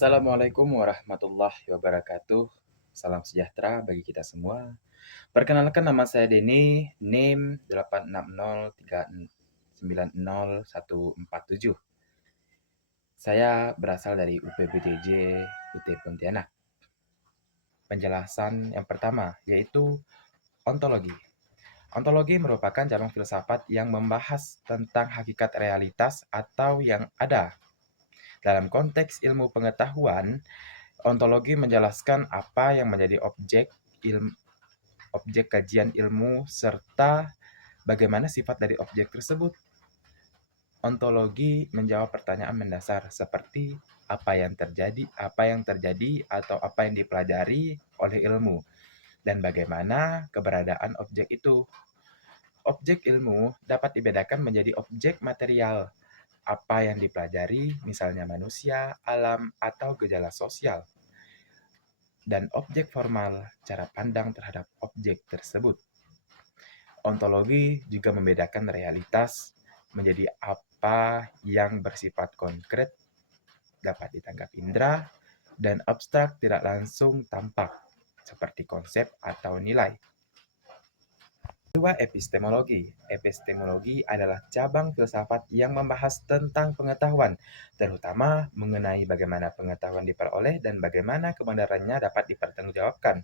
Assalamualaikum warahmatullahi wabarakatuh. Salam sejahtera bagi kita semua. Perkenalkan nama saya Denny, NIM 86030904147. Saya berasal dari UPBTJ UT Pontianak. Penjelasan yang pertama yaitu ontologi. Ontologi merupakan cabang filsafat yang membahas tentang hakikat realitas atau yang ada. Dalam konteks ilmu pengetahuan, ontologi menjelaskan apa yang menjadi objek kajian ilmu serta bagaimana sifat dari objek tersebut. Ontologi menjawab pertanyaan mendasar seperti apa yang terjadi atau apa yang dipelajari oleh ilmu dan bagaimana keberadaan objek itu. Objek ilmu dapat dibedakan menjadi objek material, apa yang dipelajari, misalnya manusia, alam, atau gejala sosial, dan objek formal, cara pandang terhadap objek tersebut. Ontologi juga membedakan realitas menjadi apa yang bersifat konkret, dapat ditangkap indera, dan abstrak tidak langsung tampak, seperti konsep atau nilai. Kedua, epistemologi. Epistemologi adalah cabang filsafat yang membahas tentang pengetahuan, terutama mengenai bagaimana pengetahuan diperoleh dan bagaimana kebenarannya dapat dipertanggungjawabkan.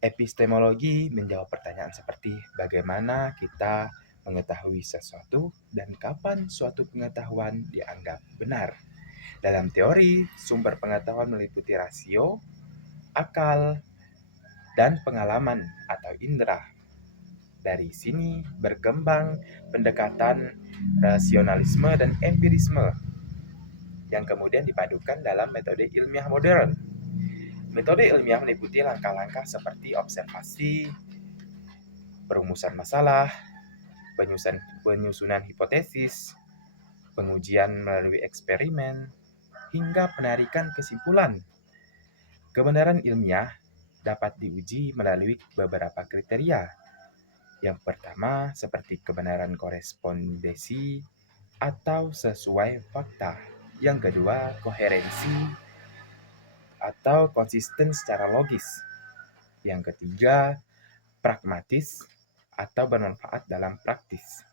Epistemologi menjawab pertanyaan seperti bagaimana kita mengetahui sesuatu dan kapan suatu pengetahuan dianggap benar. Dalam teori, sumber pengetahuan meliputi rasio, akal, dan pengalaman atau indera. Dari sini berkembang pendekatan rasionalisme dan empirisme yang kemudian dipadukan dalam metode ilmiah modern. Metode ilmiah meliputi langkah-langkah seperti observasi, perumusan masalah, penyusunan hipotesis, pengujian melalui eksperimen, hingga penarikan kesimpulan. Kebenaran ilmiah dapat diuji melalui beberapa kriteria. Yang pertama, seperti kebenaran korespondensi atau sesuai fakta. Yang kedua, koherensi atau konsisten secara logis. Yang ketiga, pragmatis atau bermanfaat dalam praktis.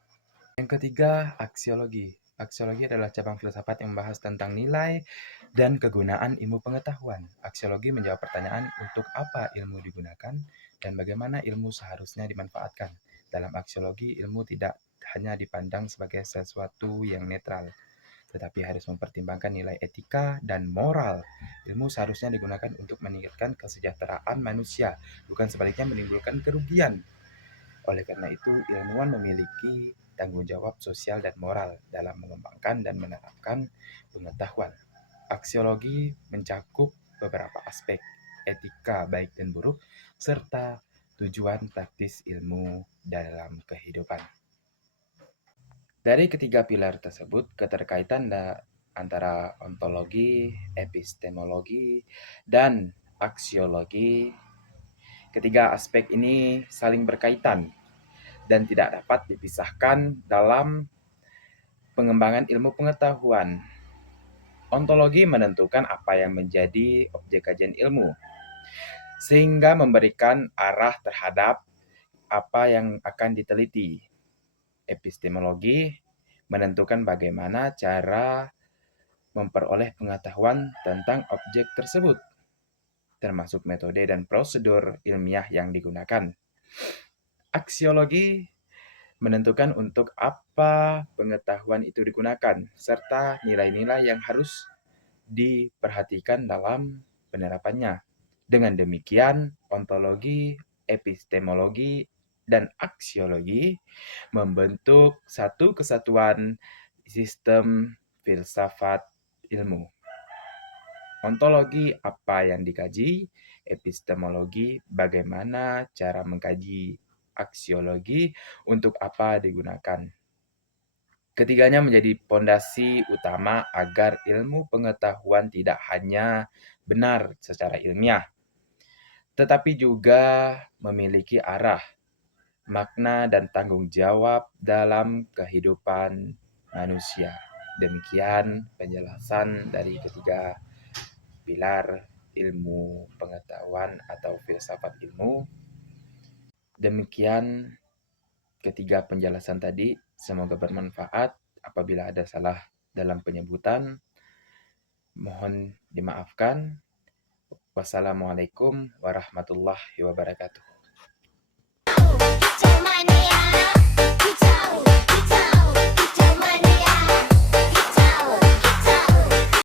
Yang ketiga, aksiologi. Aksiologi adalah cabang filsafat yang membahas tentang nilai dan kegunaan ilmu pengetahuan. Aksiologi menjawab pertanyaan untuk apa ilmu digunakan dan bagaimana ilmu seharusnya dimanfaatkan. Dalam aksiologi, ilmu tidak hanya dipandang sebagai sesuatu yang netral, tetapi harus mempertimbangkan nilai etika dan moral. Ilmu seharusnya digunakan untuk meningkatkan kesejahteraan manusia, bukan sebaliknya menimbulkan kerugian. Oleh karena itu, ilmuwan memiliki tanggung jawab sosial dan moral dalam mengembangkan dan menerapkan pengetahuan. Aksiologi mencakup beberapa aspek, etika baik dan buruk, serta tujuan praktis ilmu dalam kehidupan. Dari ketiga pilar tersebut, keterkaitan antara ontologi, epistemologi, dan aksiologi, ketiga aspek ini saling berkaitan dan tidak dapat dipisahkan dalam pengembangan ilmu pengetahuan. Ontologi menentukan apa yang menjadi objek kajian ilmu, sehingga memberikan arah terhadap apa yang akan diteliti. Epistemologi menentukan bagaimana cara memperoleh pengetahuan tentang objek tersebut, termasuk metode dan prosedur ilmiah yang digunakan. Aksiologi menentukan untuk apa pengetahuan itu digunakan, serta nilai-nilai yang harus diperhatikan dalam penerapannya. Dengan demikian, ontologi, epistemologi, dan aksiologi membentuk satu kesatuan sistem filsafat ilmu. Ontologi apa yang dikaji, epistemologi bagaimana cara mengkaji, aksiologi untuk apa digunakan. Ketiganya menjadi pondasi utama agar ilmu pengetahuan tidak hanya benar secara ilmiah, tetapi juga memiliki arah, makna, dan tanggung jawab dalam kehidupan manusia. Demikian penjelasan dari ketiga pilar ilmu pengetahuan atau filsafat ilmu. Demikian ketiga penjelasan tadi, semoga bermanfaat. Apabila ada salah dalam penyebutan, mohon dimaafkan. Wassalamualaikum warahmatullahi wabarakatuh.